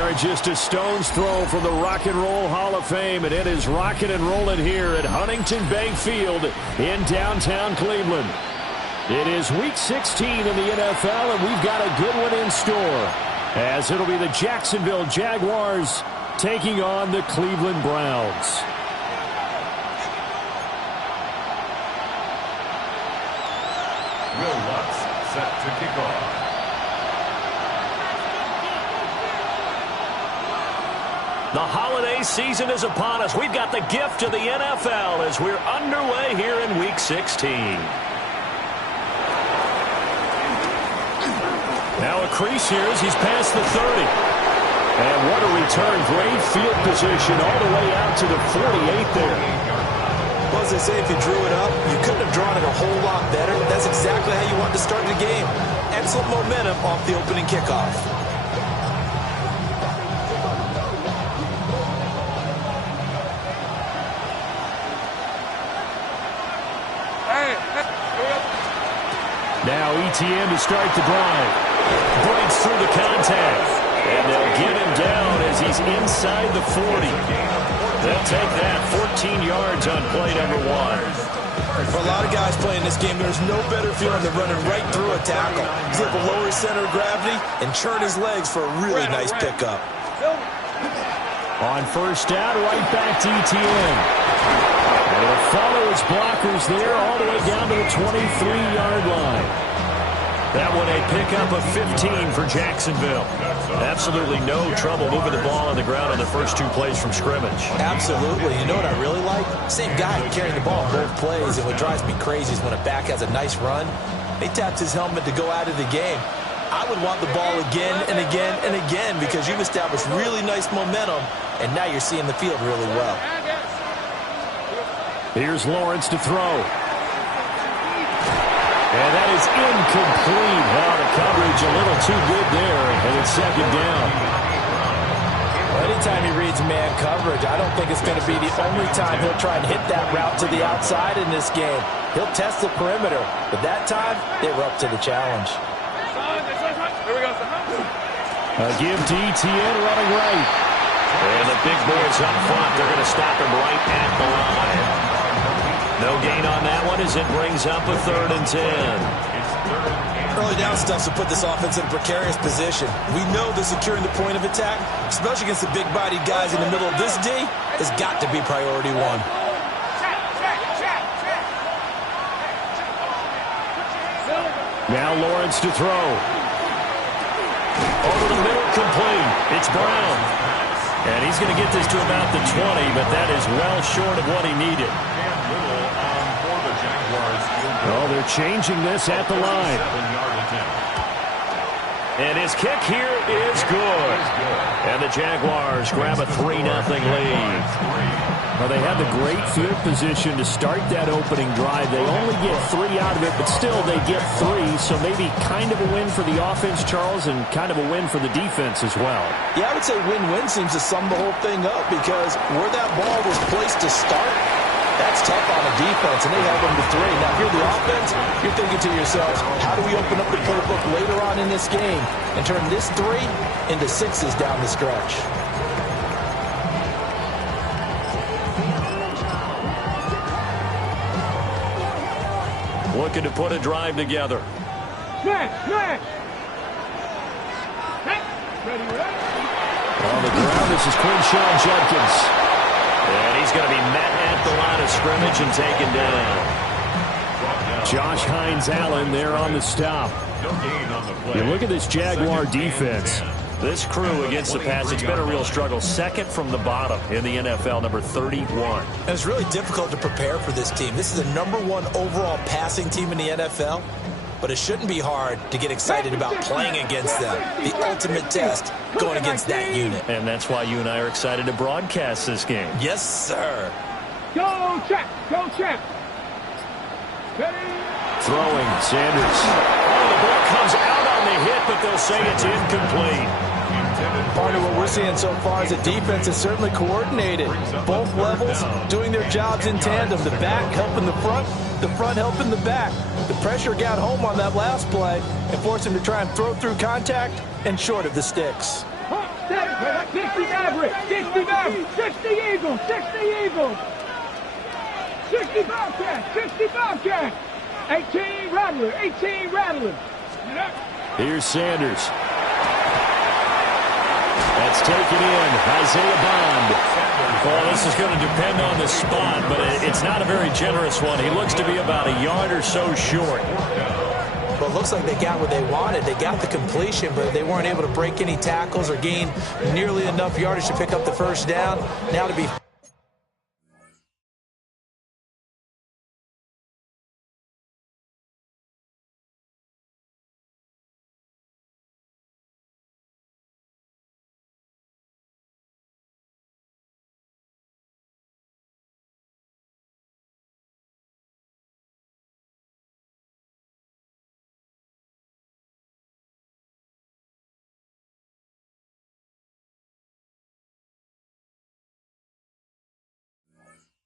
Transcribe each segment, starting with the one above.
are just a stone's throw from the Rock and Roll Hall of Fame, and it is rocking and rolling here at Huntington Bank Field in downtown Cleveland. It is Week 16 in the NFL, and we've got a good one in store, as it'll be the Jacksonville Jaguars taking on the Cleveland Browns. Will Lutz set to kick off. The holiday season is upon us. We've got the gift of the NFL as we're underway here in Week 16. Now a crease here as he's past the 30. And what a return. Great field position all the way out to the 48 there. Well, as they say, if you drew it up, you couldn't have drawn it a whole lot better. That's exactly how you want to start the game. Excellent momentum off the opening kickoff. Now ETN to start the drive. Breaks through the contact. And they'll get him down as he's inside the 40. They'll take that 14 yards on play number 1. For a lot of guys playing this game, there's no better feeling than running right through a tackle. He's able to lower his center of gravity and churn his legs for a really nice pickup. On first down, right back to ETN. And he'll follow his blockers there all the way down to the 23-yard line. That one a pickup of 15 for Jacksonville. Absolutely no trouble moving the ball on the ground on the first 2 plays from scrimmage. Absolutely. You know what I really like? Same guy carrying the ball both plays, and what drives me crazy is when a back has a nice run, he taps his helmet to go out of the game. I would want the ball again and again and again because you've established really nice momentum, and now you're seeing the field really well. Here's Lawrence to throw. And that is incomplete. Well, the coverage a little too good there, and it's second down. Well, anytime he reads man coverage, I don't think it's going to be the only time he'll try and hit that route to the outside in this game. He'll test the perimeter, but that time, they were up to the challenge. A give to ETN running right. And the big boys up front, they're going to stop him right at the line. No gain on that one as it brings up a 3rd and 10. Early down stuff to put this offense in a precarious position. We know that securing the point of attack, especially against the big-bodied guys in the middle of this D, has got to be priority 1. Now Lawrence to throw. Over the middle, complete. It's Brown. And he's going to get this to about the 20, but that is well short of what he needed. Oh, they're changing this at the line. And his kick here is good. And the Jaguars grab a 3-0 lead. Well, they had the great field position to start that opening drive. They only get 3 out of it, but still they get 3. So maybe kind of a win for the offense, Charles, and kind of a win for the defense as well. Yeah, I would say win-win seems to sum the whole thing up because where that ball was placed to start, that's tough on the defense, and they held them to 3. Now, if you're the offense, you're thinking to yourselves, how do we open up the playbook later on in this game and turn this 3 into 6s down the stretch? Looking to put a drive together. On the ground, this is Quinshon Judkins. And he's going to be met at the line of scrimmage and taken down. Josh Hines-Allen there on the stop. You look at this Jaguar defense. This crew against the pass, it's been a real struggle. Second from the bottom in the NFL, number 31. And it's really difficult to prepare for this team. This is the number 1 overall passing team in the NFL. But it shouldn't be hard to get excited about playing against them. The ultimate test going against that unit. And that's why you and I are excited to broadcast this game. Yes, sir. Go, check. Go, check. Throwing, Sanders. Oh, the ball comes out on the hit, but they'll say it's incomplete. Part of what we're seeing so far is the defense is certainly coordinated. Both levels doing their jobs in tandem. The back helping the front helping the back. The pressure got home on that last play and forced him to try and throw through contact and short of the sticks. 60 Maverick, 60 Maverick, 60 Eagles, 60 Eagles. 60 Bobcats, 60 Bobcats. 18 Rattler, 18 Rattler. Here's Sanders. That's taken in. Isaiah Bond. Well, this is going to depend on the spot, but it's not a very generous one. He looks to be about a yard or so short. Well, it looks like they got what they wanted. They got the completion, but they weren't able to break any tackles or gain nearly enough yardage to pick up the first down. Now to be...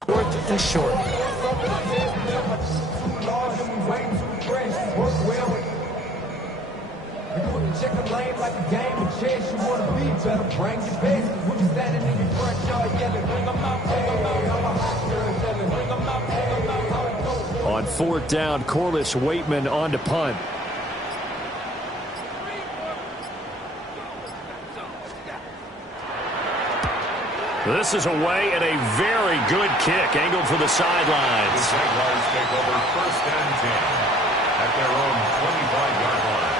Fourth and short. On fourth down, Corliss Waitman on to punt. This is away and a very good kick angled for the sidelines. The Jaguars take over 1st and 10 at their own 25-yard line.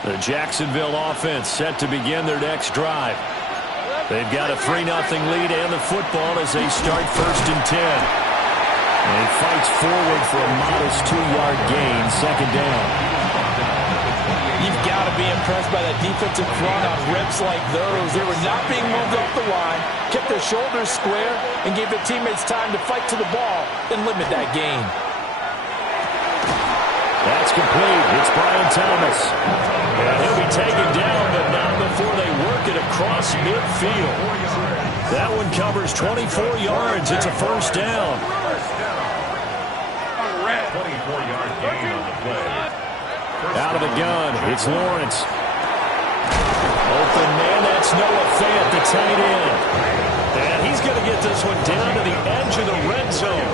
The Jacksonville offense set to begin their next drive. They've got a 3-0 lead and the football as they start 1st and 10. And he fights forward for a modest 2-yard gain, 2nd down. You've got to be impressed by that defensive front on reps like those. They were not being moved off the line, kept their shoulders square, and gave their teammates time to fight to the ball and limit that gain. That's complete. It's Brian Thomas. And he'll be taken down, but not before they work it across midfield. That one covers 24 yards. It's a 1st down. 24-yard gain on the play. Out of the gun, it's Lawrence. Open man, that's Noah Fant, the tight end. And he's going to get this one down to the edge of the red zone.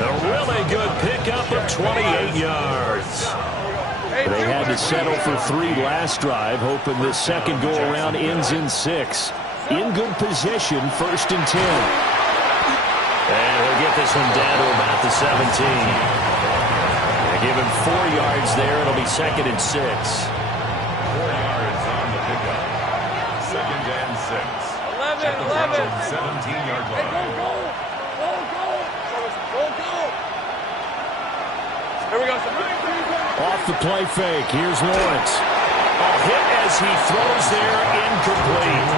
A really good pickup of 28 yards. They had to settle for 3 last drive, hoping this second go-around ends in 6. In good position, 1st and 10. And he'll get this one down to about the 17. They give him 4 yards there. It'll be 2nd and 6. 4 yards on the pickup. 2nd and 6. 17-yard line. Here we go, sir. Off the play fake, here's Lawrence. A hit as he throws there, incomplete.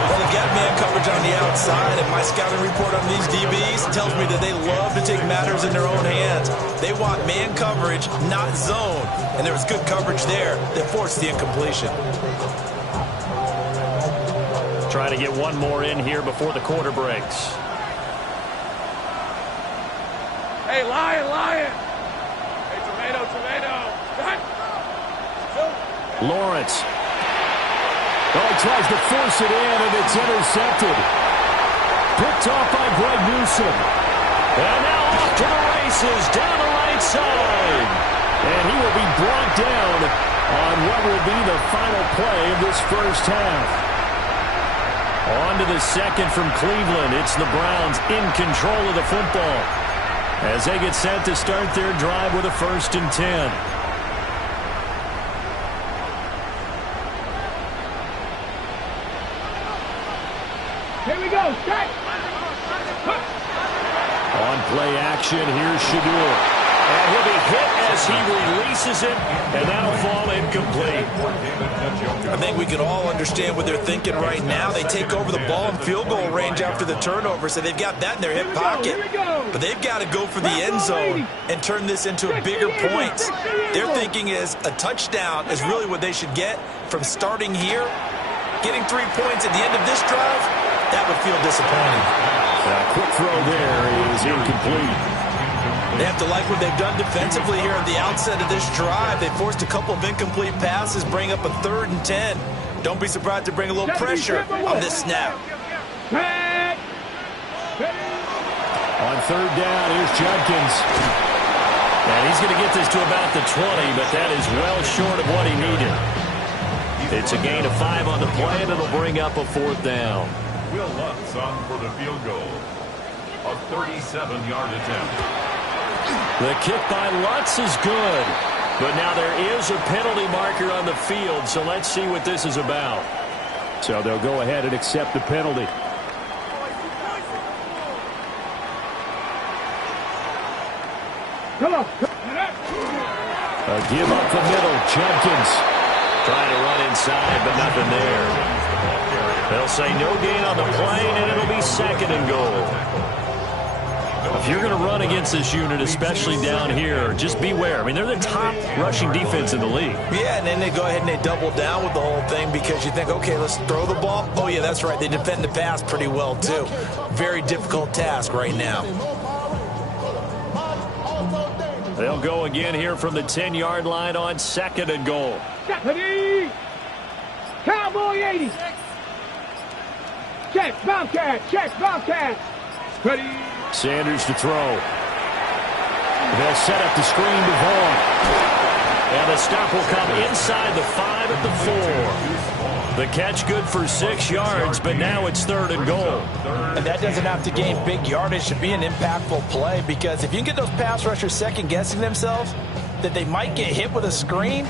Well, they've got man coverage on the outside, and my scouting report on these DBs tells me that they love to take matters in their own hands. They want man coverage, not zone. And there was good coverage there that forced the incompletion. Trying to get one more in here before the quarter breaks. Hey, Lion. Hey, tomato. Cut. Lawrence. Oh, he tries to force it in, and it's intercepted. Picked off by Greg Newsome. And now off to the races down the right side. And he will be brought down on what will be the final play of this first half. On to the second from Cleveland. It's the Browns in control of the football as they get set to start their drive with a 1st and 10. Here we go, set. On play action, here's Shadur. And he'll be hit as he releases it, and that'll fall incomplete. I think we can all understand what they're thinking right now. They take over the ball in field goal range after the turnover, so they've got that in their hip pocket. But they've got to go for the end zone and turn this into a bigger point. Their thinking is a touchdown is really what they should get from starting here. Getting 3 points at the end of this drive, that would feel disappointing. A quick throw there is incomplete. They have to like what they've done defensively here at the outset of this drive. They forced a couple of incomplete passes, bring up a 3rd and 10. Don't be surprised to bring a little pressure on this snap. On 3rd down, here's Judkins. And he's going to get this to about the 20, but that is well short of what he needed. It's a gain of 5 on the play, and it'll bring up a 4th down. Will Lutz on for the field goal. A 37-yard attempt. The kick by Lutz is good. But now there is a penalty marker on the field, so let's see what this is about. So they'll go ahead and accept the penalty. Come on. A give up the middle. Judkins trying to run inside, but nothing there. They'll say no gain on the play, and it'll be 2nd and goal. If you're going to run against this unit, especially down here, just beware. I mean, they're the top rushing defense in the league. Yeah, and then they go ahead and they double down with the whole thing because you think, okay, let's throw the ball. Oh, yeah, that's right. They defend the pass pretty well, too. Very difficult task right now. They'll go again here from the 10-yard line on 2nd and goal. Cowboy 80. Check, Bobcat. Check, Bobcat. Ready. Sanders to throw. They'll set up the screen to Vaughn. And the stop will come inside the 5 at the 4. The catch good for 6 yards, but now it's 3rd and goal. And that doesn't have to gain big yardage to be an impactful play, because if you can get those pass rushers second-guessing themselves that they might get hit with a screen,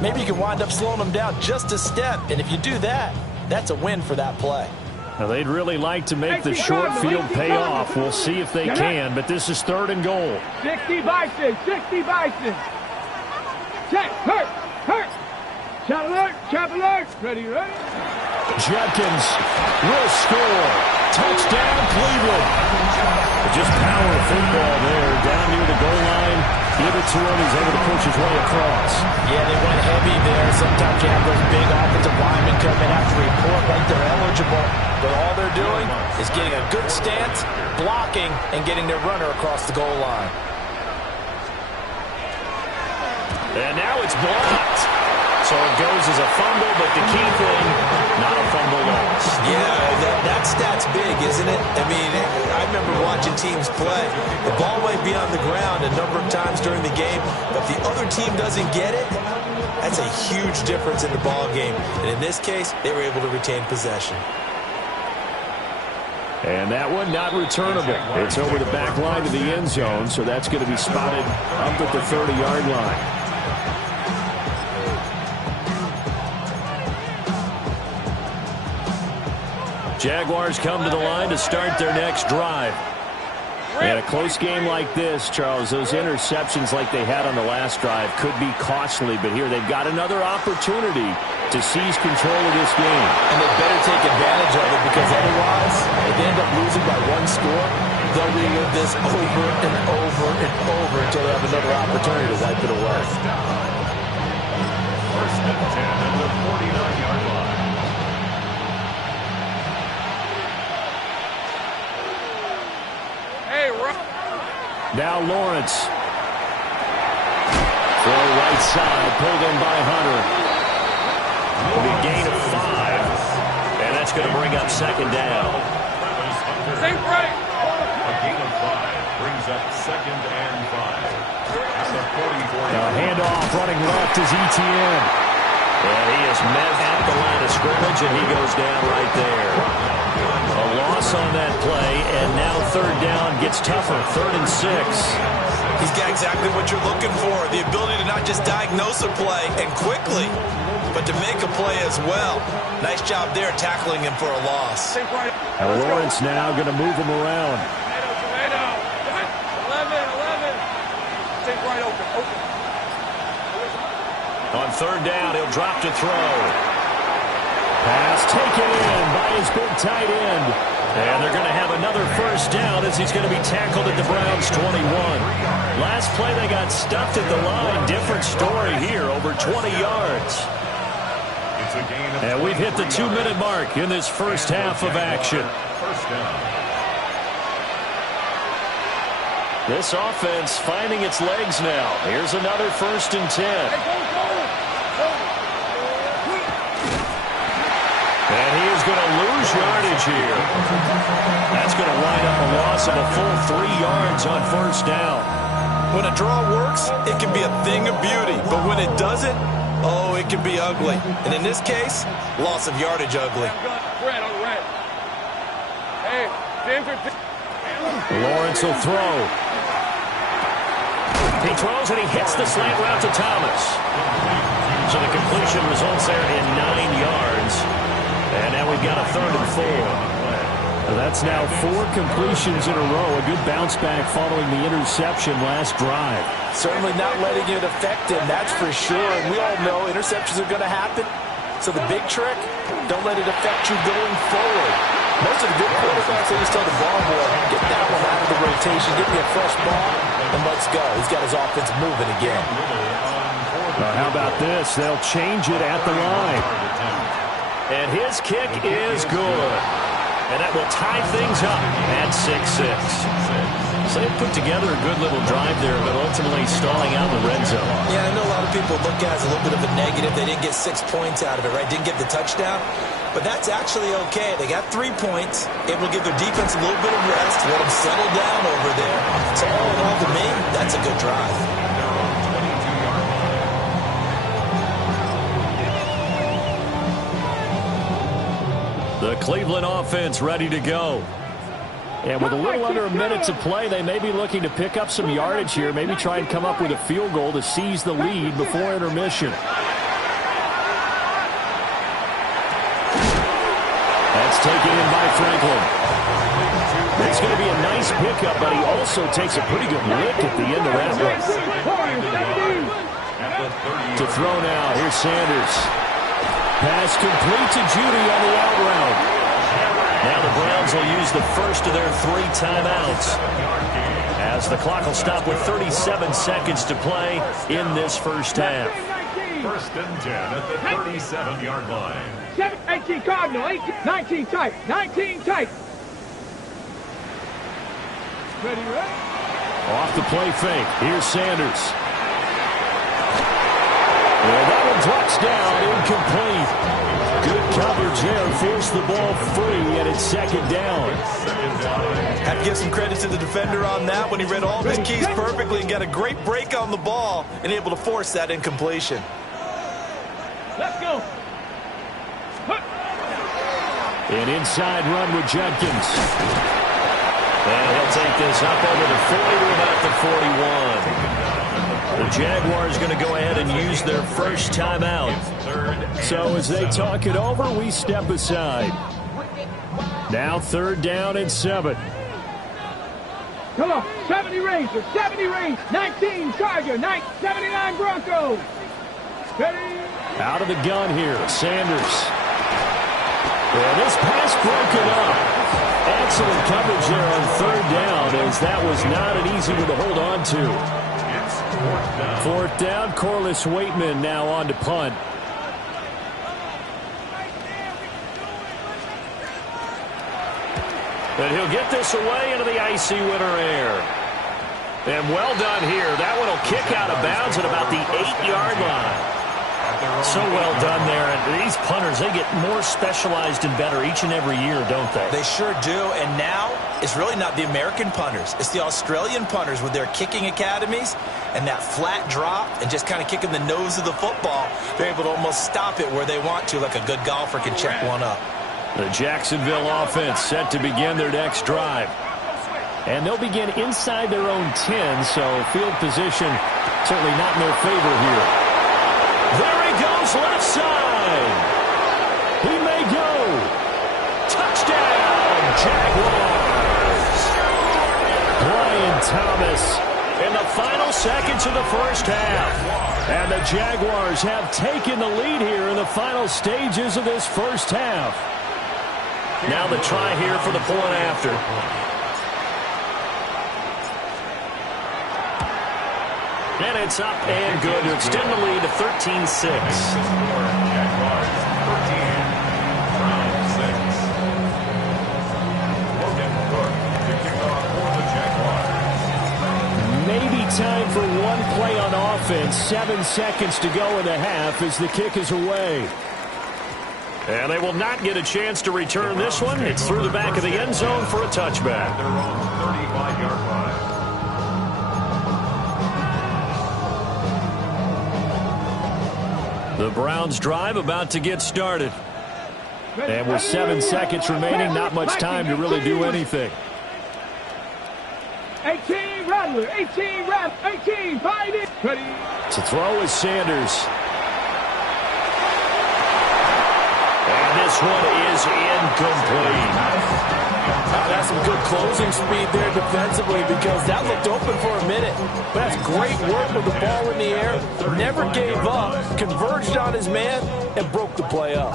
maybe you can wind up slowing them down just a step. And if you do that, that's a win for that play. Now, they'd really like to make the short field pay off. We'll see if they can, but this is 3rd and goal. 60 Bison, 60 Bison. Check, hurt. Chop alert. Ready. Judkins will score. Touchdown, Cleveland. Just power football there, down near the goal line. Give it to him. He's able to push his way across. Yeah, they went heavy there. Sometimes you have those big offensive linemen come in after report like they're eligible. But all they're doing is getting a good stance, blocking, and getting their runner across the goal line. And now it's blocked. So it goes as a fumble, but the key thing, not a fumble loss. Yeah, that stat's big, isn't it? I mean, I remember watching teams play. The ball might be on the ground a number of times during the game, but if the other team doesn't get it, that's a huge difference in the ball game. And in this case, they were able to retain possession. And that one not returnable. It's over the back line to the end zone, so that's going to be spotted up at the 30-yard line. Jaguars come to the line to start their next drive. In a close game like this, Charles, those interceptions like they had on the last drive could be costly, but here they've got another opportunity to seize control of this game. And they better take advantage of it, because otherwise, if they end up losing by 1 score, they'll relive this over and over and over until they have another opportunity to wipe it away. 1st and 10 at the 49-yard line. Now Lawrence. Throw right side, pulled in by Hunter. It'll be a gain of 5. And that's going to bring up 2nd down. A gain of 5 brings up 2nd and 5. At the 44. Now handoff running left is Etienne. And he is met at the line of scrimmage, and he goes down right there. A loss on that play, and now 3rd down gets tougher. 3rd and 6. He's got exactly what you're looking for, the ability to not just diagnose a play and quickly, but to make a play as well. Nice job there tackling him for a loss. And Lawrence now going to move him around. On third down, he'll drop to throw. Pass taken in by his big tight end. And they're going to have another first down as he's going to be tackled at the Browns' 21. Last play, they got stuffed at the line. Different story here, over 20 yards. And we've hit the 2-minute mark in this first half of action. First down. This offense finding its legs now. Here's another 1st and 10. And he is going to lose yardage here. That's going to wind up a loss of a full 3 yards on first down. When a draw works, it can be a thing of beauty. But when it doesn't, oh, it can be ugly. And in this case, loss of yardage ugly. Lawrence will throw. He throws and he hits the slant route to Thomas. So the completion results there in 9 yards. And now we've got a 3rd and 4. That's now 4 completions in a row. A good bounce back following the interception last drive. Certainly not letting it affect him, that's for sure. And we all know interceptions are going to happen. So the big trick, don't let it affect you going forward. Most of the good quarterbacks, they just tell the ball boy, get that one out of the rotation, get me a fresh ball, and let's go. He's got his offense moving again. How about this? They'll change it at the line. And his kick is good. And that will tie things up at 6-6. So they put together a good little drive there, but ultimately stalling out in the red zone. Yeah, I know a lot of people look at it as a little bit of a negative. They didn't get 6 points out of it, right? Didn't get the touchdown. But that's actually okay. They got 3 points, able to give their defense a little bit of rest, let them settle down over there. So all in all, to me, that's a good drive. The Cleveland offense ready to go. And with a little under a minute to play, they may be looking to pick up some yardage here, maybe try and come up with a field goal to seize the lead before intermission. That's taken in by Franklin. It's going to be a nice pickup, but he also takes a pretty good lick at the end of that one. To throw now, here's Sanders. Pass complete to Judy on the out route. Now the Browns will use the first of their 3 timeouts, as the clock will stop with 37 seconds to play in this first half. 1st and 10 at the 37-yard line. 18 Cardinal, 19 tight, 19 tight. Ready, ready? Off the play fake. Here's Sanders. And that one drops down, incomplete. Good coverage there, forced the ball free, and it's 2nd down. Have to give some credit to the defender on that when he read all of his keys perfectly and got a great break on the ball and able to force that incompletion. Let's go. An inside run with Judkins. And he'll take this up over the 40 to about the 41. The Jaguars going to go ahead and use their first timeout. So as they talk it over, we step aside. Now 3rd down and 7. Come on, 70 Rangers, 70 Rangers, 19 Charger, 79 Broncos. Ready? Out of the gun here, Sanders. And this pass broken up. Excellent coverage there on 3rd down, as that was not an easy one to hold on to. 4th down, Corliss Waitman now on to punt. But he'll get this away into the icy winter air. And well done here. That one will kick out of bounds at about the 8-yard line. So well done there. And these punters, they get more specialized and better each and every year, don't they? They sure do. And now it's really not the American punters. It's the Australian punters with their kicking academies and that flat drop and just kind of kicking the nose of the football. They're able to almost stop it where they want to, like a good golfer can check one up. The Jacksonville offense set to begin their next drive. And they'll begin inside their own 10, so field position certainly not in their favor here. There he goes, left side. He may go. Touchdown, Jaguars. Brian Thomas. In the final seconds of the first half. And the Jaguars have taken the lead here in the final stages of this first half. Now the try here for the point after. And it's up and good to extend the lead to 13-6. Maybe time for one play on offense. 7 seconds to go in the half as the kick is away. And they will not get a chance to return this one. It's through the back of the end zone for a touchback. Their own 35-yard line. The Browns drive about to get started. And with 7 seconds remaining, not much time to really do anything. 18, Rattler, 18, Rattler, 18, find it. To throw is Sanders. And this one is incomplete. That's some good closing speed there defensively because that looked open for a minute. But that's great work with the ball in the air. Never gave up, converged on his man, and broke the play up.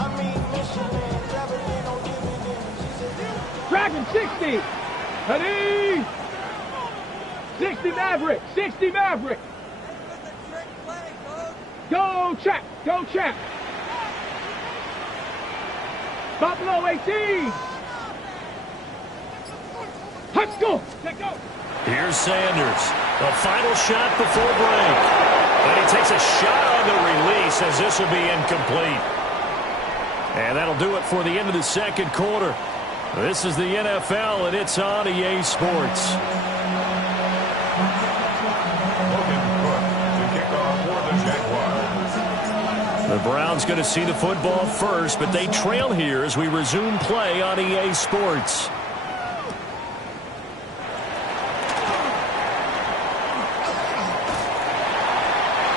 Dragon, 60. Ready. 60 Maverick, 60 Maverick. Go check, go check. Buffalo 18. Let's go. Let's go. Here's Sanders. The final shot before break. And he takes a shot on the release as this will be incomplete. And that'll do it for the end of the second quarter. This is the NFL, and it's on EA Sports. The Browns going to see the football first, but they trail here as we resume play on EA Sports.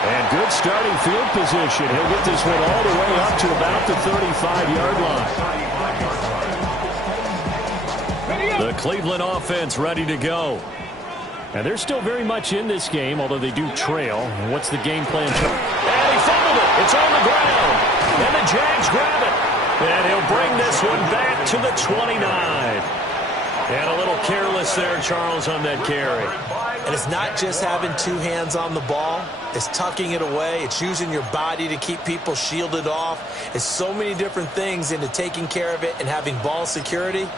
And good starting field position. He'll get this one all the way up to about the 35-yard line. The Cleveland offense ready to go. And they're still very much in this game, although they do trail. And what's the game plan? And he fumbled it. It's on the ground. And the Jags grab it. And he'll bring this one back to the 29. And a little careless there, Charles, on that carry. And it's not just having two hands on the ball. It's tucking it away. It's using your body to keep people shielded off. It's so many different things into taking care of it and having ball security.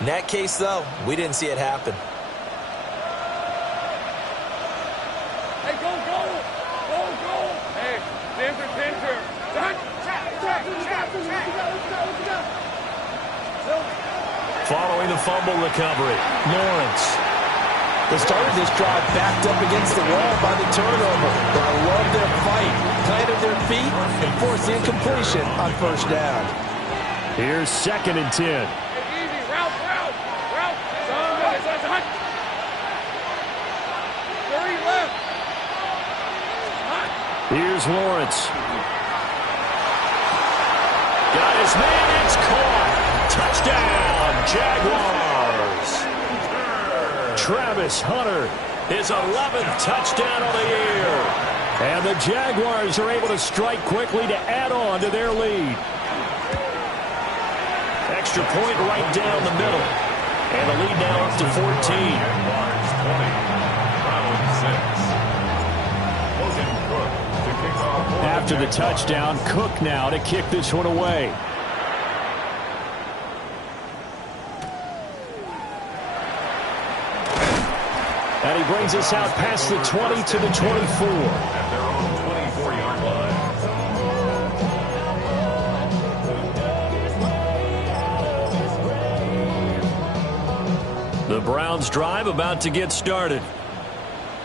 In that case, though, we didn't see it happen. Hey, go, go. Go, go. Hey, center. Following the fumble recovery, Lawrence. They started this drive backed up against the wall by the turnover. But I love their fight. Planted their feet and forced the incompletion on first down. Here's 2nd and 10. Hey, easy. Route. That's a hunt. 30 left. Here's Lawrence. Got his man. It's caught. Touchdown, Jaguars. Travis Hunter. His 11th touchdown of the year. And the Jaguars are able to strike quickly to add on to their lead. Extra point right down the middle. And the lead now up to 14. After the touchdown, Cook now to kick this one away. And he brings us out past the 20 to the 24. At their own 24-yard line. The Browns drive about to get started.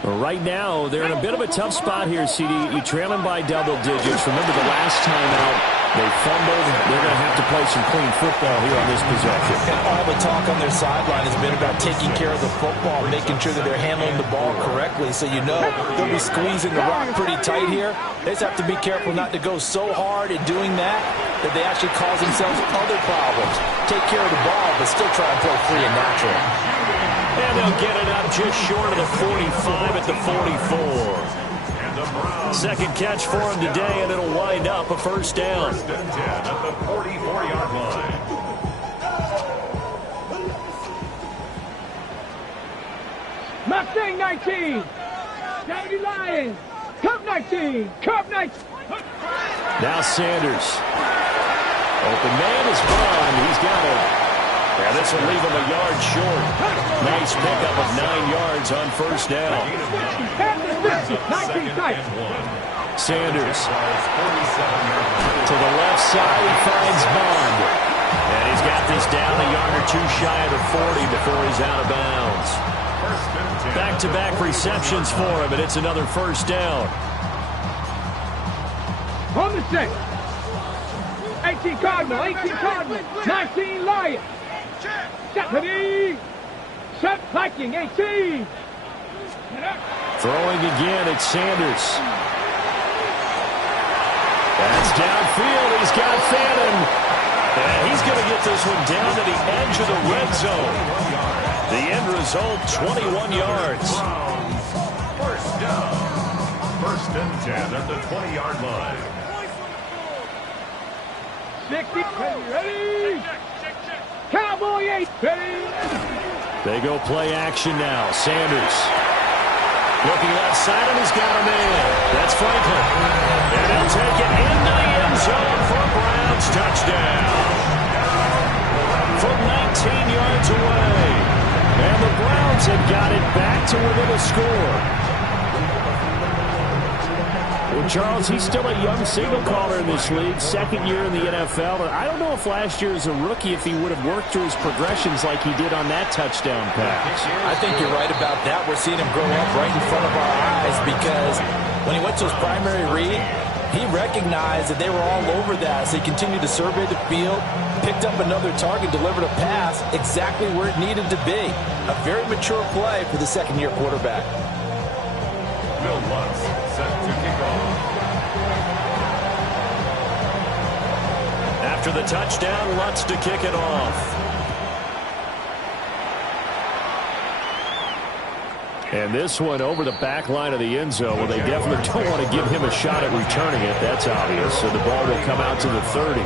Right now, they're in a bit of a tough spot here, CD. You're trailing by double digits. Remember the last time out, they fumbled. They're going to have to play some clean football here on this possession. And all the talk on their sideline has been about taking care of the football, making sure that they're handling the ball correctly. So you know they'll be squeezing the rock pretty tight here. They just have to be careful not to go so hard in doing that they actually cause themselves other problems. Take care of the ball, but still try and play free and natural. And and they'll get it up just short of the 45 at the 44. Second catch for him today, and it'll wind up a first down. First and 10 at the 44-yard line. Mustang 19. County Lions. Cup 19. Cup 19. Now Sanders. Open man is Bond. He's got it. Yeah, this will leave him a yard short. Nice pickup of 9 yards on first down. 19 tight. Sanders to the left side. He finds Bond. And he's got this down a yard or two shy of the 40 before he's out of bounds. Back-to-back receptions for him, and it's another first down. On the set. 18 Cardinal, 18 Cardinal, 19 Lions. Stephanie. Set Viking, 18. Throwing again, it's Sanders. That's downfield. He's got Fannin. And he's going to get this one down to the edge of the red zone. The end result, 21 yards. First down. First and 10 at the 20-yard line. 60, ready? Cowboy 8, ready? They go play action now. Sanders. Looking left side, and he's got a man. That's Franklin. And he'll take it into the end zone for a Browns touchdown. From 19 yards away. And the Browns have got it back to within a score. Well, Charles, he's still a young signal caller in this league, second year in the NFL. And I don't know if last year as a rookie, if he would have worked through his progressions like he did on that touchdown pass. I think you're right about that. We're seeing him grow up right in front of our eyes because when he went to his primary read, he recognized that they were all over that. So he continued to survey the field, picked up another target, delivered a pass exactly where it needed to be. A very mature play for the second-year quarterback. Will Lutz set to kick off. After the touchdown, Lutz to kick it off. And this one over the back line of the end zone. Well, they definitely don't want to give him a shot at returning it. That's obvious. So the ball will come out to the 30.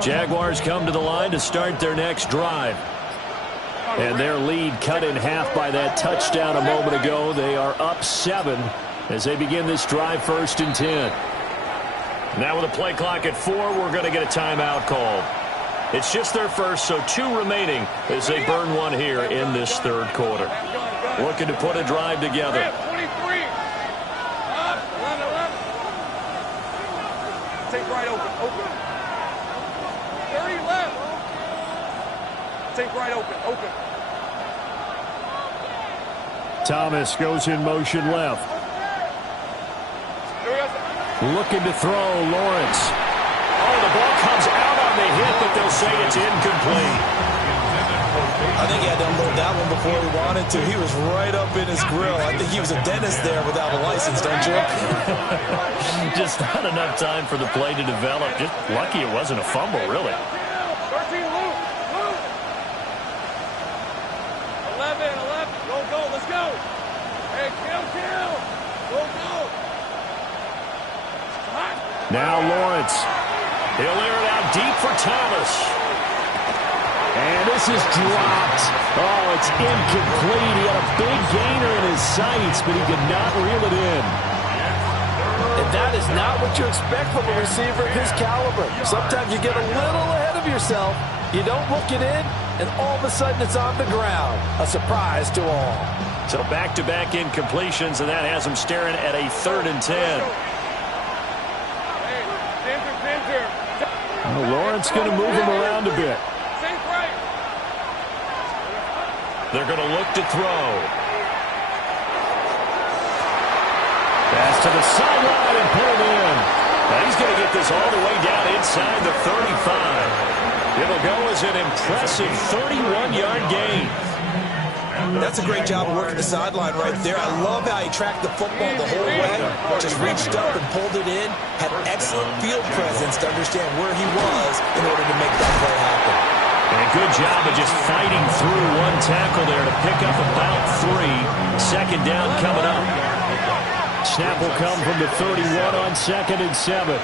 Jaguars come to the line to start their next drive. And their lead cut in half by that touchdown a moment ago. They are up 7 as they begin this drive, first and 10. Now with a play clock at 4, we're going to get a timeout called. It's just their first, so 2 remaining as they burn one here in this third quarter. Looking to put a drive together. 23. Take right open. Take right open. Thomas goes in motion left. Looking to throw, Lawrence. Oh, the ball comes out on the hit, but they'll say it's incomplete. I think he had to unload that one before he wanted to. He was right up in his grill. I think he was a dentist there without a license, don't you? Just not enough time for the play to develop. Just lucky it wasn't a fumble, really. 13, Luke. 11. Go. Let's go. Hey, kill. Go. Now Lawrence. He'll air it out deep for Thomas. And this is dropped. Oh, it's incomplete. He had a big gainer in his sights, but he could not reel it in. And that is not what you expect from a receiver of his caliber. Sometimes you get a little ahead of yourself. You don't look it in, and all of a sudden it's on the ground. A surprise to all. So back-to-back incompletions, and that has him staring at a 3rd and 10. Well, Lawrence going to move him around a bit. They're going to look to throw. Pass to the sideline and pulled in. is all the way down inside the 35. It'll go as an impressive 31-yard gain. That's a great job of working the sideline right there. I love how he tracked the football the whole way, just reached up and pulled it in, had excellent field presence to understand where he was in order to make that play happen. And a good job of just fighting through one tackle there to pick up about 3. Second down coming up. Snap will come from the 31 on 2nd and 7.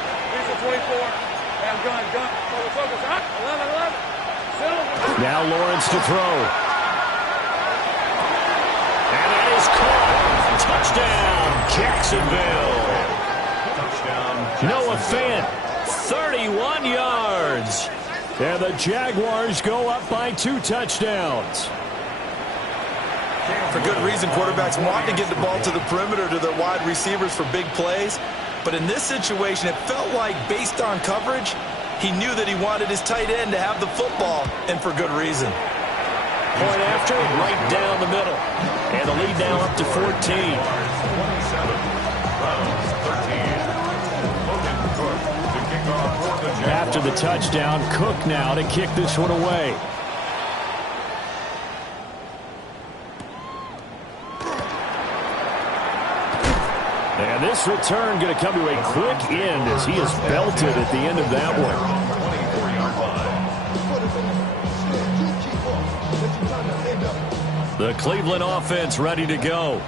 Now Lawrence to throw. And that is caught. Touchdown, Jacksonville. Noah Fant, 31 yards. And the Jaguars go up by 2 touchdowns. For good reason, quarterbacks want to get the ball to the perimeter to their wide receivers for big plays. But in this situation, it felt like, based on coverage, he knew that he wanted his tight end to have the football, and for good reason. Point after, right down the middle. And the lead now up to 14. After the touchdown, Cook now to kick this one away. And this return going to come to a quick end as he is belted at the end of that one. The Cleveland offense ready to go.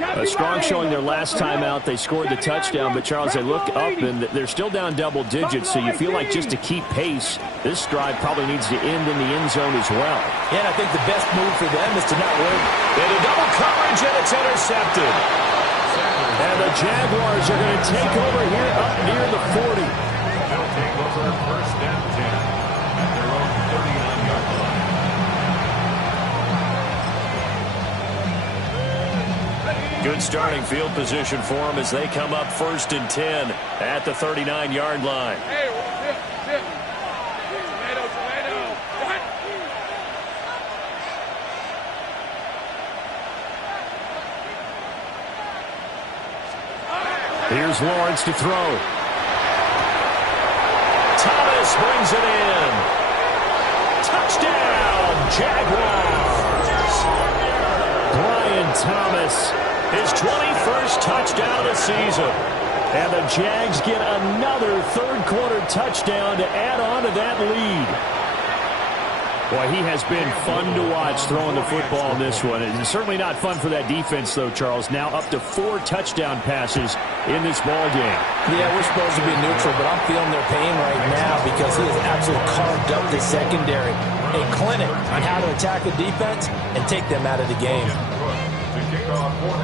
A strong showing their last time out. They scored the touchdown, but Charles, they look up and they're still down double digits, so you feel like just to keep pace, this drive probably needs to end in the end zone as well. Yeah, and I think the best move for them is to not worry. Into double coverage, and it's intercepted. And the Jaguars are going to take over here up near the 40. They'll take over 1st and 10 at their own 39-yard line. Good starting field position for them as they come up 1st and 10 at the 39-yard line. Hey, sit. Tomato. Here's Lawrence to throw. Thomas brings it in. Touchdown, Jaguars. Brian Thomas, His 21st touchdown of the season. and the Jags get another third-quarter touchdown to add on to that lead. Boy, he has been fun to watch throwing the football in this one. It's certainly not fun for that defense, though, Charles. Now up to 4 touchdown passes in this ball game. Yeah, we're supposed to be neutral, but I'm feeling their pain right now because he has absolutely carved up the secondary. A clinic on how to attack the defense and take them out of the game.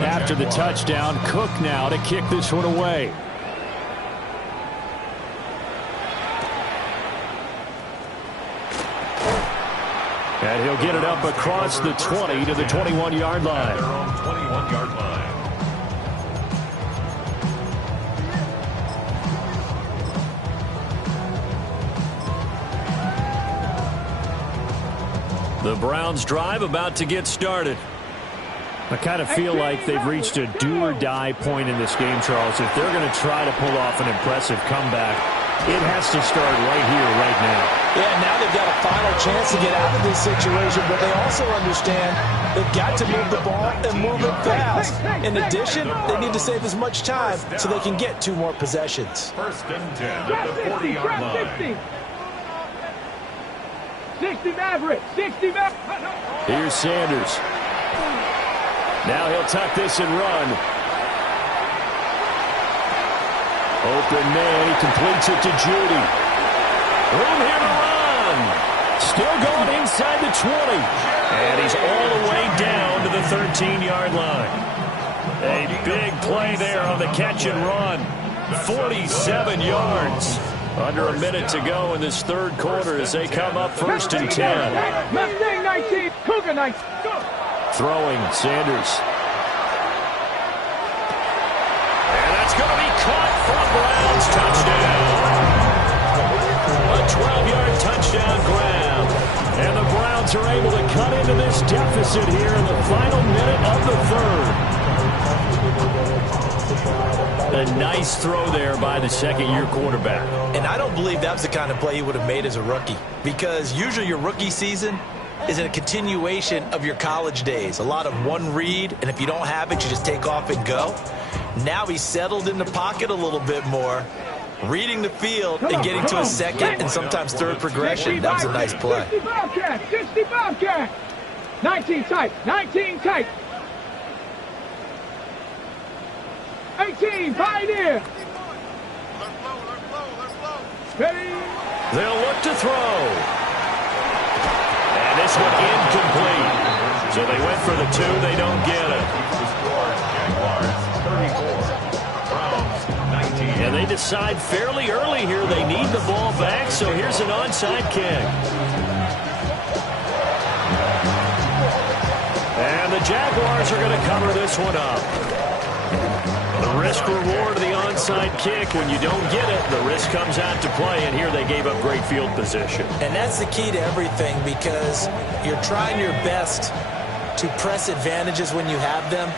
After the touchdown, Cook now to kick this one away. And he'll get it up across the 20 to the 21-yard line. Their own 21-yard line. The Browns drive about to get started. I kind of feel like they've reached a do-or-die point in this game, Charles. If they're going to try to pull off an impressive comeback, it has to start right here, right now. Yeah, now they've got a final chance to get out of this situation, but they also understand they've got to move the ball and move it fast. In addition, they need to save as much time so they can get 2 more possessions. 1st and 10 at the 40-yard line. 60 Maverick, 60 Maverick. Here's Sanders. Now he'll tuck this and run. Open man, he completes it to Judy. Room here to run. Still going inside the 20. And he's all the way down to the 13-yard line. A big play there on the catch and run. 47 yards. Under a minute to go in this third quarter as they come up 1st and 10. Mustang 19, Cougar 19. Throwing, Sanders. And that's going to be caught for a Browns touchdown. A 12-yard touchdown grab. And the Browns are able to cut into this deficit here in the final minute of the third. A nice throw there by the second-year quarterback. And I don't believe that's the kind of play he would have made as a rookie, because usually your rookie season is a continuation of your college days. A lot of one read, and if you don't have it, you just take off and go. Now he's settled in the pocket a little bit more, reading the field and getting to a second and sometimes third progression. That was a nice play. 60 Bobcat, 60 Bobcat. 19 tight, 19 tight. 18, Pioneer. Ready? They'll look to throw. And this one incomplete. So they went for the 2. They don't get it. And they decide fairly early here they need the ball back, so here's an onside kick. And the Jaguars are going to cover this one up. The risk-reward of the onside kick, when you don't get it, the risk comes out to play, and here they gave up great field position. And that's the key to everything, because you're trying your best to press advantages when you have them,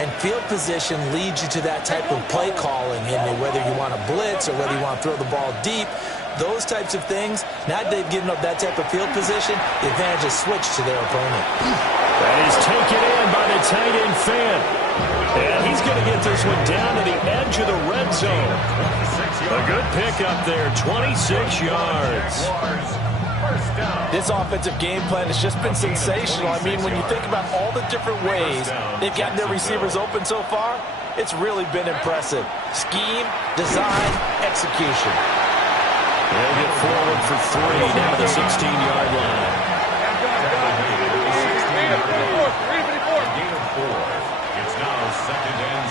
and field position leads you to that type of play calling, and whether you want to blitz or whether you want to throw the ball deep, those types of things. Now that they've given up that type of field position, the advantage is switched to their opponent. That is taken in by the tight end Fant. And he's going to get this one down to the edge of the red zone. A good pickup there, 26 yards. This offensive game plan has just been sensational. I mean, when you think about all the different ways they've gotten their receivers open so far, it's really been impressive. Scheme, design, execution. They'll get forward for 3 down to the 16-yard line. Gain of 4. It's now 2nd and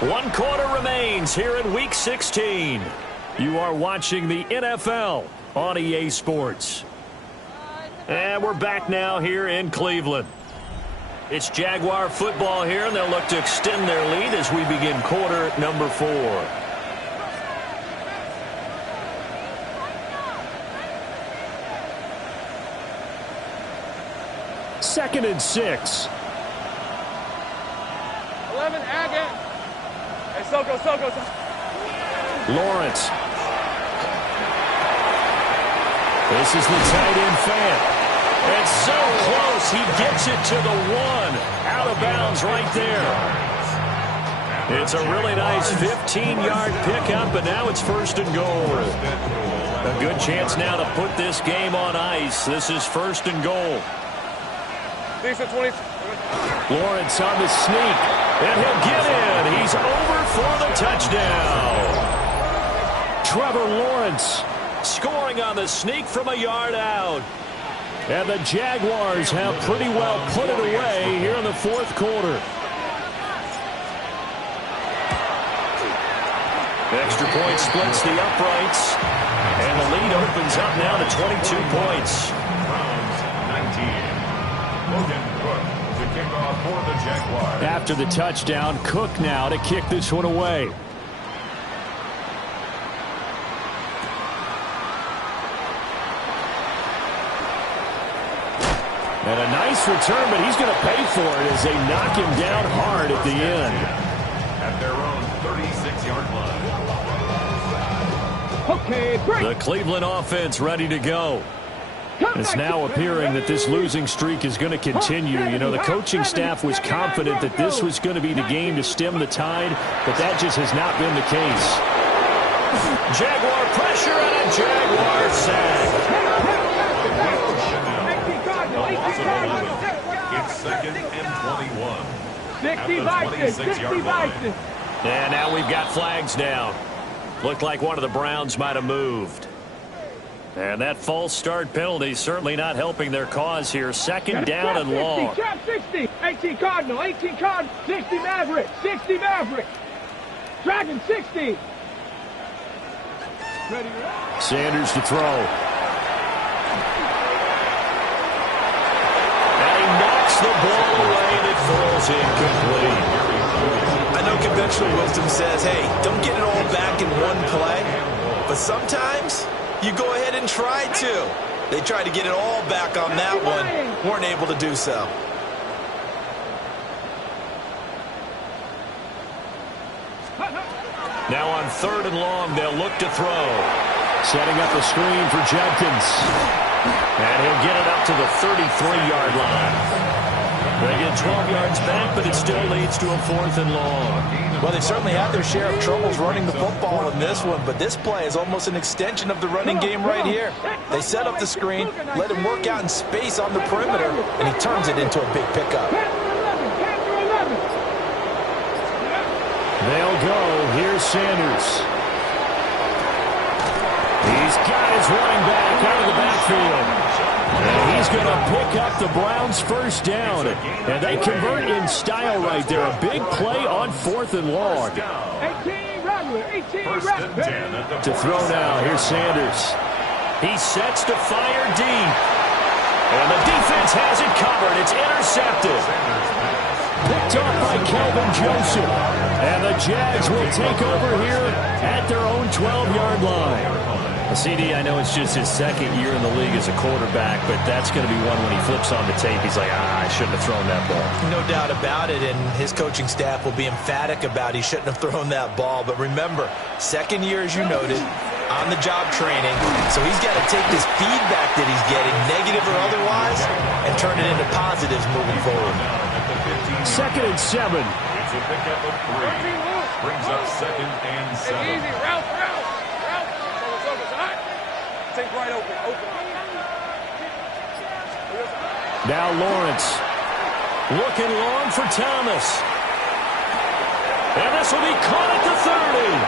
6. 1 quarter remains here in Week 16. You are watching the NFL on EA Sports. And we're back now here in Cleveland. It's Jaguar football here, and they'll look to extend their lead as we begin quarter number 4. Second and 6. 11, Agate. Hey, Soko. Lawrence. This is the tight end Fant. It's so close. He gets it to the 1. Out of bounds right there. It's a really nice 15-yard pickup, and now it's 1st and goal. A good chance now to put this game on ice. This is 1st and goal. Lawrence on the sneak, and he'll get in. He's over for the touchdown. Trevor Lawrence scoring on the sneak from a yard out. And the Jaguars have pretty well put it away here in the 4th quarter. Extra point splits the uprights, and the lead opens up now to 22 points. Browns 19. Logan Cook to kick off for the Jaguars. After the touchdown, Cook now to kick this one away. And a nice return, but he's going to pay for it as they knock him down hard at the end. At their own 36-yard line. Okay, break. The Cleveland offense ready to go. It's now appearing that this losing streak is going to continue. You know, the coaching staff was confident that this was going to be the game to stem the tide, but that just has not been the case. Jaguar pressure and a Jaguar sack. It's 2nd and 21. 60 Vikings, 60 Vikings. And now we've got flags down. Looked like one of the Browns might have moved. And that false start penalty certainly not helping their cause here. 2nd down and long. 60, 18 Cardinal, 18 Cardinal, 60 Maverick, 60 Maverick. Dragon 60. Ready. Sanders to throw. And he knocks the ball away and it falls incomplete. I know conventional wisdom says, hey, don't get it all back in one play. But sometimes you go ahead and try to. They tried to get it all back on that one. Weren't able to do so. 3rd and long. They'll look to throw. Setting up a screen for Judkins. And he'll get it up to the 33-yard line. They get 12 yards back, but it still leads to a 4th and long. Well, they certainly had their share of troubles running the football in this one, but this play is almost an extension of the running game right here. They set up the screen, let him work out in space on the perimeter, and he turns it into a big pickup. They'll go. Here's Sanders. He's got his running back out of the backfield. And he's going to pick up the Browns' first down. And they convert in style right there. A big play on 4th and long. 18 Rattler, 18 To throw now. Here's Sanders. He sets to fire deep. And the defense has it covered. It's intercepted. Picked off by Kelvin Joseph. And the Jags will take over here at their own 12-yard line. CD, I know it's just his 2nd year in the league as a quarterback, but that's going to be one when he flips on the tape. He's like, I shouldn't have thrown that ball. No doubt about it, and his coaching staff will be emphatic about he shouldn't have thrown that ball. But remember, 2nd year, as you noted, on-the-job training. So he's got to take this feedback that he's getting, negative or otherwise, and turn it into positives moving forward. 2nd and 7. It's a pickup of 3. Brings up 2nd and 7. Easy, route. Think right open. Now Lawrence. Looking long for Thomas. And this will be caught at the 30.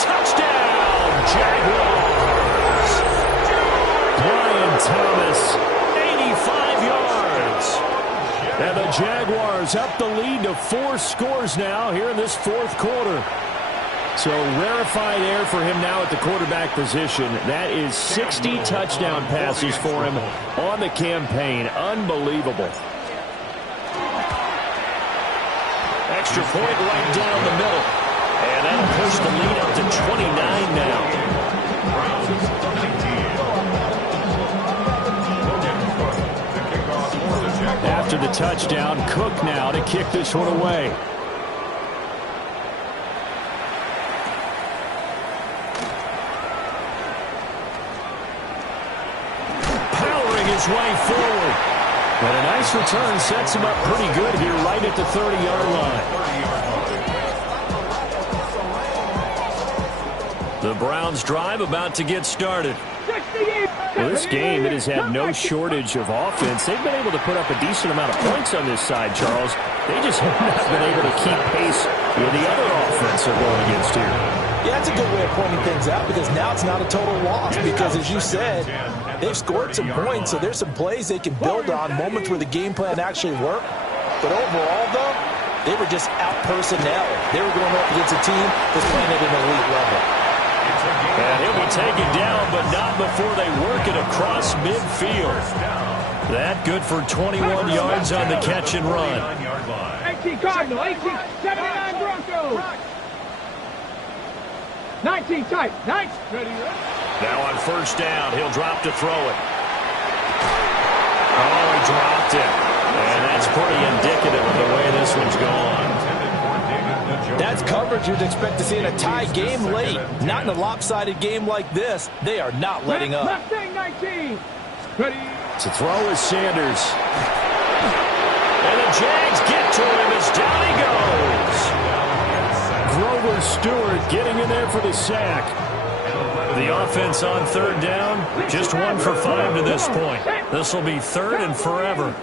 Touchdown, Jaguars. Brian Thomas. 85 yards. And the Jaguars up the lead to 4 scores now here in this 4th quarter. So rarefied air for him now at the quarterback position. That is 60 touchdown passes for him on the campaign. Unbelievable. Extra point right down the middle. And that'll push the lead up to 29 now. After the touchdown, Cook now to kick this one away. His way forward. But a nice return sets him up pretty good here right at the 30-yard line. The Browns drive about to get started. Well, this game, it has had no shortage of offense. They've been able to put up a decent amount of points on this side, Charles. They just have not been able to keep pace with the other offense they're going against here. Yeah, that's a good way of pointing things out because now it's not a total loss because, as you said, they've scored some points, so there's some plays they can build on, moments where the game plan actually worked. But overall, though, they were just out-personnel. They were going up against a team that's playing at an elite level. And he'll be taken down, but not before they work it across midfield. That good for 21 yards on the catch and run. 18 Cardinal, 18, 79 Broncos. 19 tight, nice. Now on 1st down, he'll drop to throw it. Oh, he dropped it. And that's pretty indicative of the way this one's gone. That's coverage you'd expect to see in a tie game late. Not in a lopsided game like this. They are not letting up. Mustang 19. Ready. To throw is Sanders. And the Jags get to him as down he goes. Grover Stewart getting in there for the sack. The offense on 3rd down, just 1 for 5 to this point. This will be 3rd and forever.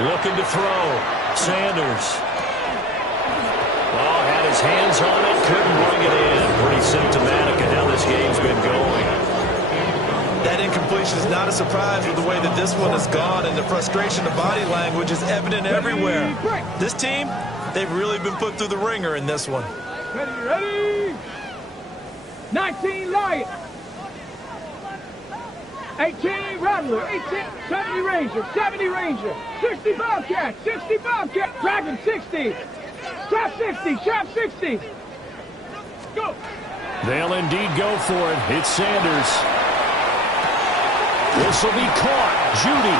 Looking to throw. Sanders. Oh, had his hands on it, couldn't bring it in. Pretty symptomatic of how this game's been going. That incompletion is not a surprise with the way that this one has gone, and the frustration of body language is evident everywhere. This team, they've really been put through the ringer in this one. Ready. 19 Lion. 18 Rattler, 18, 70 Ranger, 70 Ranger, 60 Bobcat, 60 Bobcat, Dragon 60, Trap 60, Trap 60. Go. They'll indeed go for it. It's Sanders. This will be caught. Judy.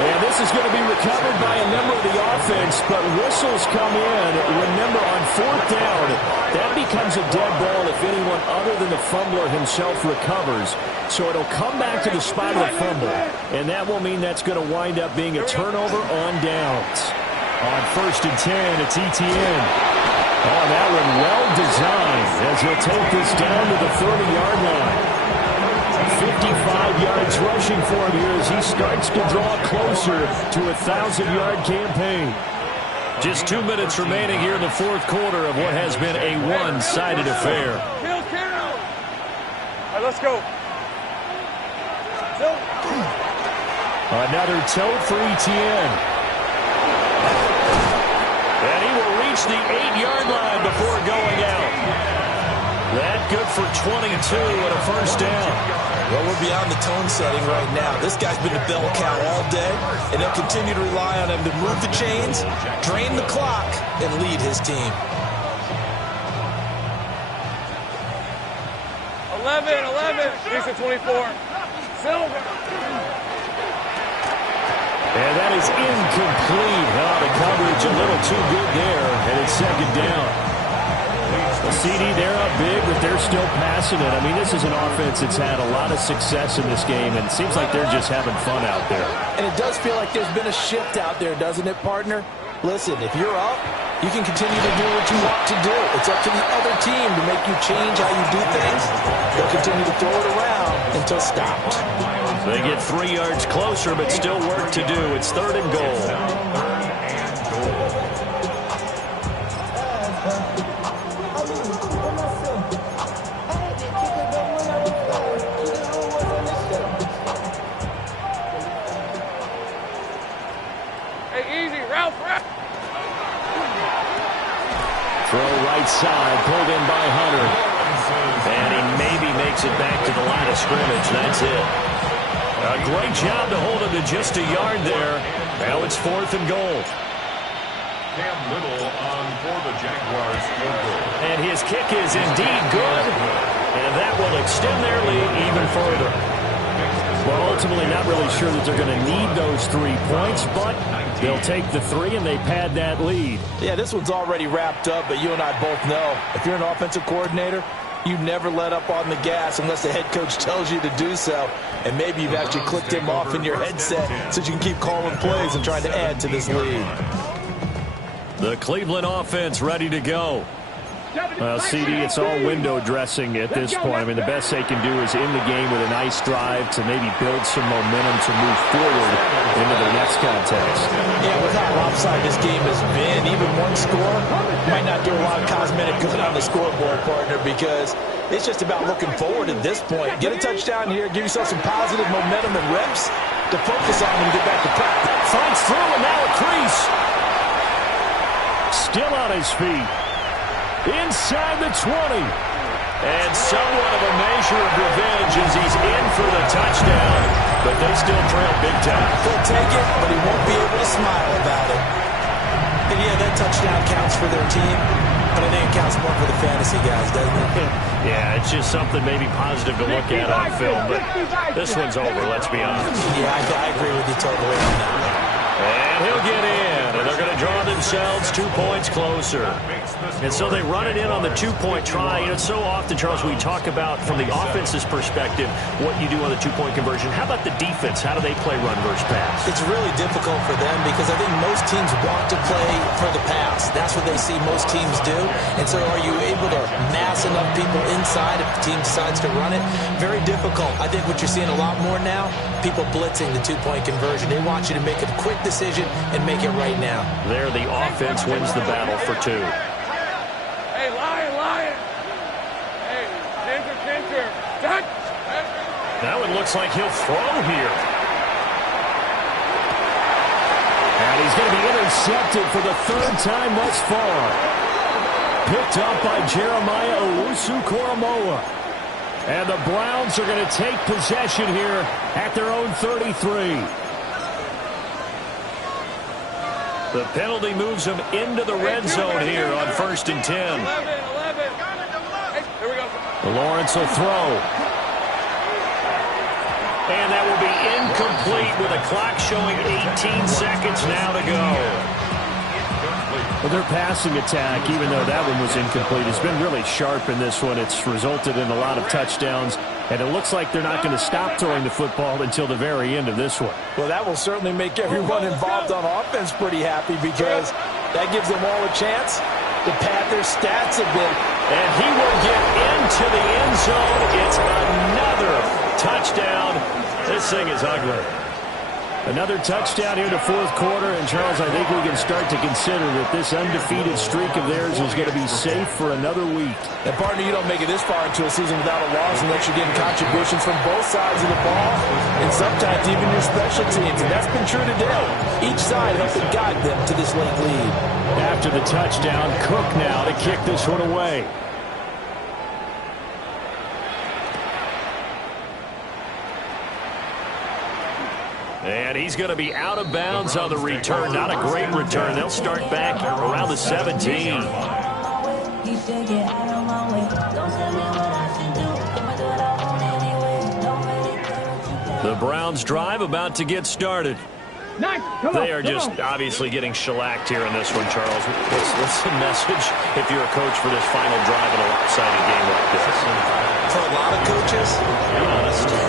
And this is going to be recovered by a member of the offense, but whistles come in. Remember, on fourth down, that becomes a dead ball if anyone other than the fumbler himself recovers. So it'll come back to the spot of the fumble, and that will mean that's going to wind up being a turnover on downs. On 1st and 10, it's Etienne. Oh, that one well designed as he'll take this down to the 30-yard line. 55 yards rushing for him here as he starts to draw closer to a 1,000-yard campaign. Just 2 minutes remaining here in the fourth quarter of what has been a one-sided affair. All right, let's go. Another tote for Etienne. And he will reach the 8-yard line before going out. That good for 22 and a first down. Well, we're beyond the tone setting right now. This guy's been a bell cow all day, and they'll continue to rely on him to move the chains, drain the clock, and lead his team. 11, Lisa 24. Silver. And that is incomplete. The coverage a little too good there, and it's second down. The CD, they're up big, but they're still passing it. I mean, this is an offense that's had a lot of success in this game, and it seems like they're just having fun out there. And it does feel like there's been a shift out there, doesn't it, partner? Listen, if you're up, you can continue to do what you want to do. It's up to the other team to make you change how you do things. They'll continue to throw it around until stopped. They get 3 yards closer, but still work to do. It's 3rd and goal. Throw right side, pulled in by Hunter. And he maybe makes it back to the line of scrimmage. That's it. A great job to hold him to just a yard there. Now it's 4th and goal. Cam Little on for the Jaguars field goal. And his kick is indeed good. And that will extend their lead even further. Well, ultimately not really sure that they're going to need those 3 points, but they'll take the 3 and they pad that lead. Yeah, this one's already wrapped up, but you and I both know if you're an offensive coordinator, you never let up on the gas unless the head coach tells you to do so. And maybe you've actually clicked him off in your headset so you can keep calling plays and trying to add to this lead. The Cleveland offense ready to go. Well, CD, it's all window dressing at this point. I mean, the best they can do is end the game with a nice drive to maybe build some momentum to move forward into the next contest. Yeah, with how lopsided this game has been, even one score might not do a lot of cosmetic good on the scoreboard, partner, because it's just about looking forward at this point. Get a touchdown here, give yourself some positive momentum and reps to focus on and get back to practice. Fights through, and now a crease. Still on his feet. Inside the 20. And somewhat of a measure of revenge as he's in for the touchdown. But they still trail big time. He'll take it, but he won't be able to smile about it. And yeah, that touchdown counts for their team, but I think it counts more for the fantasy guys, doesn't it? Yeah, it's just something maybe positive to look at on film, but this one's over, let's be honest. Yeah, I agree with you totally on that one. And he'll get in, and they're going to draw themselves 2 points closer. And so they run it in on the 2-point try. You know, so often, Charles, we talk about from the offense's perspective what you do on the 2-point conversion. How about the defense? How do they play run versus pass? It's really difficult for them because I think most teams want to play for the pass. That's what they see most teams do. And so are you able to mass enough people inside if the team decides to run it? Very difficult. I think what you're seeing a lot more now, people blitzing the 2-point conversion. They want you to make a quick decision and make it right now. There, the offense wins the battle for 2. Hey, Lion. Hey, Ginger. Touch. Now it looks like he'll throw here. And he's going to be intercepted for the 3rd time thus far. Picked up by Jeremiah Owusu-Koramoah. And the Browns are going to take possession here at their own 33. The penalty moves them into the red zone here on 1st and 10. 11. Hey, here we go. Lawrence will throw. And that will be incomplete with a clock showing 18 seconds now to go. Well, their passing attack, even though that one was incomplete, has been really sharp in this one. It's resulted in a lot of touchdowns, and it looks like they're not going to stop throwing the football until the very end of this one. Well, that will certainly make everyone involved on offense pretty happy because that gives them all a chance to pad their stats a bit. And he will get into the end zone. It's another touchdown. This thing is ugly. Another touchdown here in the fourth quarter, and Charles, I think we can start to consider that this undefeated streak of theirs is going to be safe for another week. And partner, you don't make it this far into a season without a loss unless you're getting contributions from both sides of the ball, and sometimes even your special teams, and that's been true today. Each side helping guide them to this late lead. After the touchdown, Cook now to kick this one away. And he's going to be out of bounds on the return. Not a great return. They'll start back around the 17. The Browns drive about to get started. They are just obviously getting shellacked here in this one, Charles. What's the message if you're a coach for this final drive in a lopsided game like this? For a lot of coaches,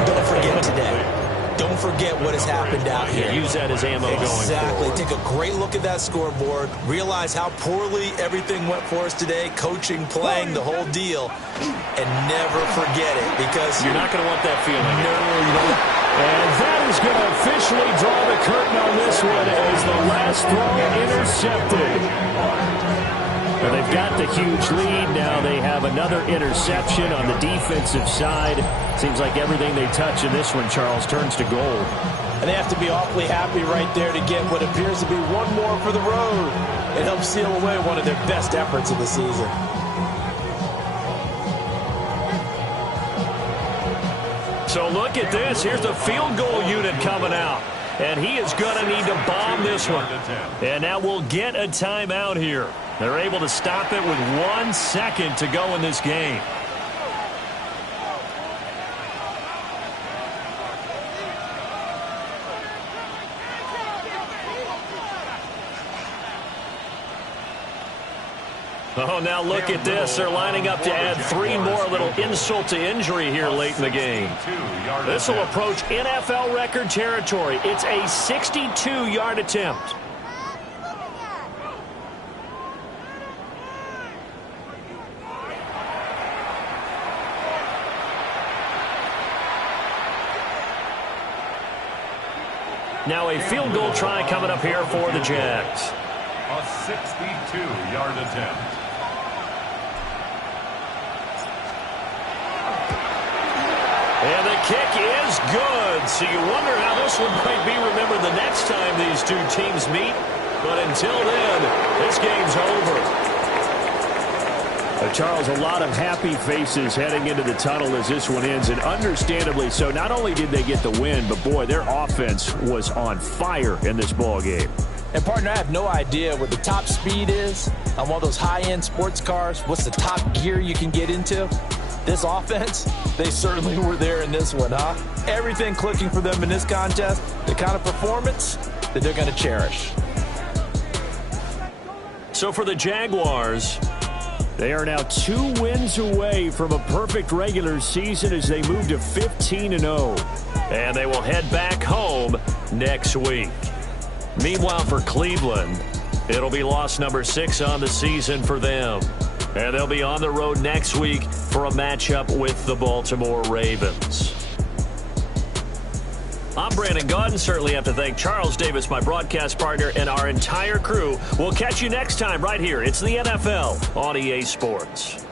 don't forget today. Don't forget what has happened out here. Use that as ammo going forward. Exactly. Take a great look at that scoreboard. Realize how poorly everything went for us today. Coaching, playing, the whole deal. And never forget it because you're not going to want that feeling. No, you don't. And that is going to officially draw the curtain on this one as the last throw intercepted. Well, they've got the huge lead. Now they have another interception on the defensive side. Seems like everything they touch in this one, Charles, turns to gold. And they have to be awfully happy right there to get what appears to be one more for the road. It helps seal away one of their best efforts of the season. So look at this. Here's the field goal unit coming out. And he is going to need to bomb this one. And now we'll get a timeout here. They're able to stop it with 1 second to go in this game. Oh, now look at this. They're lining up to add 3 more. A little insult to injury here late in the game. This will approach NFL record territory. It's a 62-yard attempt. Now a field goal try coming up here for the Jags. A 62-yard attempt. And the kick is good. So you wonder how this one might be remembered the next time these two teams meet. But until then, this game's over. Charles, a lot of happy faces heading into the tunnel as this one ends, and understandably so. Not only did they get the win, but boy, their offense was on fire in this ball game. And partner, I have no idea what the top speed is on one of those high-end sports cars. What's the top gear you can get into? This offense, they certainly were there in this one, huh? Everything clicking for them in this contest, the kind of performance that they're going to cherish. So for the Jaguars, they are now 2 wins away from a perfect regular season as they move to 15-0. And they will head back home next week. Meanwhile, for Cleveland, it'll be loss number 6 on the season for them. And they'll be on the road next week for a matchup with the Baltimore Ravens. I'm Brandon Gaudin. Certainly have to thank Charles Davis, my broadcast partner, and our entire crew. We'll catch you next time right here. It's the NFL on EA Sports.